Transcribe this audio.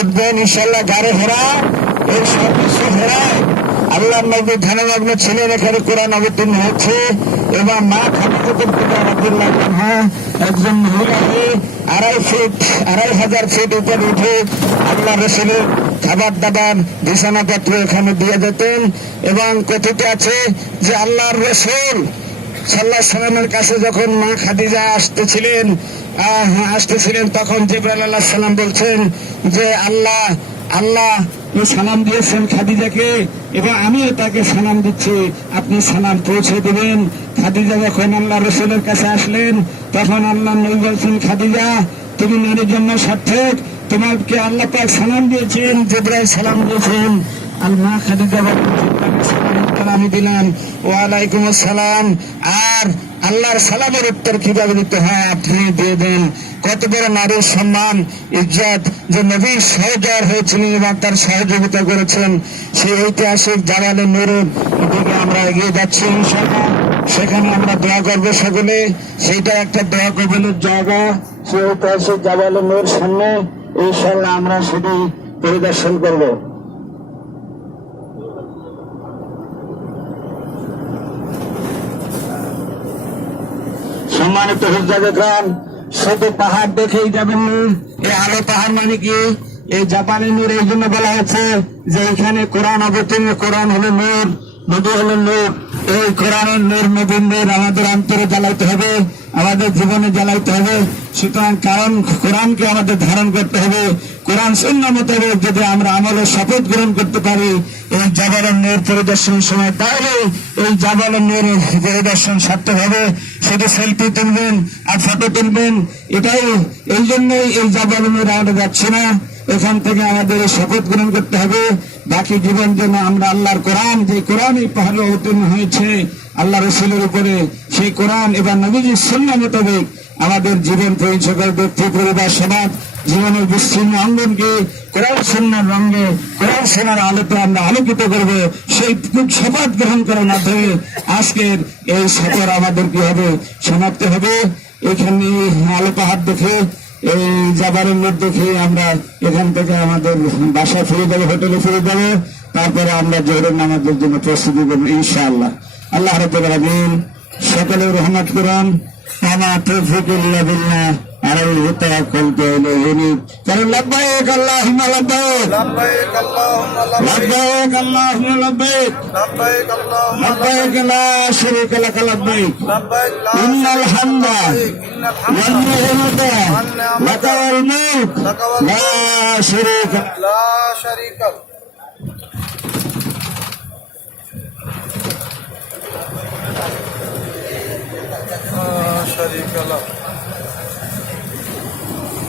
উঠবেন ইনশাল্লাহ। গাড়ি ঘোড়া এই সব কিছু ঘোড়ায় আল্লাহ নবী ধ্যানমগ্ন ছিলেন। এখানে কোরআন অবতীর্ণ হচ্ছে এবং মা খাদিজা একজন মহিলাকে 2,500 ফিট উপরে উঠে আল্লাহ রসুলের খাবার দাবার বিছানাপত্র এখানে দিয়ে যেতেন। এবং কথিত আছে যে আল্লাহর রসুল সাল্লাল্লাহু আলাইহি সাল্লামের কাছে যখন মা খাদিজা আসতেছিলেন তখন জিবরাইল আলাইহিস সালাম বলছেন যে আল্লাহ সালাম দিয়েছেন খাদিজাকে এবং আমিও তাকে সালাম দিচ্ছি, আপনি সালাম পৌঁছে দিবেন। খাদিজা যখন আল্লাহ রসুলের কাছে আসলেন তখন আল্লাহ নবী বলছেন, খাদিজা তুমি নারীর জন্য সার্থক, তোমাকে আল্লাহ পাক সালাম দিয়েছেন, জিবরাইল সালাম দিয়েছেন। আর মা খাদিজা আমি দিলাম ওয়ালাইকুম আসসালাম। আর আল্লাহর সালামের উত্তর কিভাবে দিতে হয় আপনি দিয়ে দেন। কত বড় নারীর সম্মান ইজ্জত, যে নবীর সহচর হয়েছিলেন এবং তার সহযোগিতা করেছেন। সেই ঐতিহাসিক জাবালে নূরের দিকে আমরা এগিয়ে যাচ্ছি ইনশাআল্লাহ। সেখানে আমরা দোয়া করবো সকলে, সেইটা একটা দোয়া কবুলের জায়গা। সেই ঐতিহাসিক জাবালে নূর সামনে ইনশাআল্লাহ আমরা সেটি পরিদর্শন করবো। সম্মানিত হুজুরান, শুধু পাহাড় দেখেই যাবেন না। এই আলো পাহাড় মানে কি? এই জাপানি নূর এই জন্য বলা হচ্ছে যে এখানে কোরআন অবতীর্ণ। কোরআন হলো নূর, নবী হলো নূর। এই কোরআনের নূর, নবীর নূর আমাদের অন্তরে জ্বালাইতে হবে, আমাদের জীবনে জ্বালাইতে হবে। সুতরাং কারণ কোরআনকে আমাদের ধারণ করতে হবে। কোরআন সুন্নাহ মোতাবেক যদি আমরা আমলের শপথ গ্রহণ করতে পারি এই জাবালের নূর পরিদর্শনের সময়, তাহলে এই জাবালের নূরের পরিদর্শন সার্থক হবে। শুধু সেলফি তুলবেন আর ফটো তুলবেন, এটাই এই জন্যই এই জাবালের নূর আমরা যাচ্ছি না। এখান থেকে আমাদের শপথ গ্রহণ করতে হবে বাকি জীবন যেন আমরা আল্লাহর কোরআন, যে কোরআন এই পাহাড়ে অবতীর্ণ হয়েছে আল্লাহ রসুলের উপরে, সেই কোরআন এবং নবীজির সুন্নাহ মোতাবেক আমাদের জীবন সকল ব্যক্তি, পরিবার, সমাজ, জীবনের বিস্তীর্ণ অঙ্গনকে কোরআন সুন্নাহর রঙে, কোরআন সুন্নাহর আলোতে আমরা আলোকিত করব। সেই শপথ গ্রহণ করার মাধ্যমে আজকের এই সফর আমাদের কি হবে, সমাপ্ত হবে। এখানে আলো পাহাড় দেখে, এই জাবারের নূর দেখে আমরা এখান থেকে আমাদের বাসায় ফিরে যাবো, হোটেলে ফিরে যাবো। তারপরে আমরা জোহরের নামাজের জন্য প্রস্তুতি করবো ইনশাআল্লাহ। আল্লাহ রাব্বুল আলামিন সকলের রহমত করুন। আমার তৌফিক ইল্লা বিল্লাহ আলাইহি তাওয়াক্কালতু ওয়া ইলাইহি উনীব। কারণ লাব্বাইক আল্লাহুম্মা লাব্বাইক, লাব্বাইক আল্লাহুম্মা লাব্বাইক, আল্লাহুম্মা লাব্বাইক, লাব্বাইক আল্লাহুম্মা লাব্বাইক, লা শারীকা লাক লাব্বাইক, লাব্বাইক ইন্নাল হামদা ওয়ান নি'মাতা লাকা ওয়াল মুলক লা শারীকা لا شريك له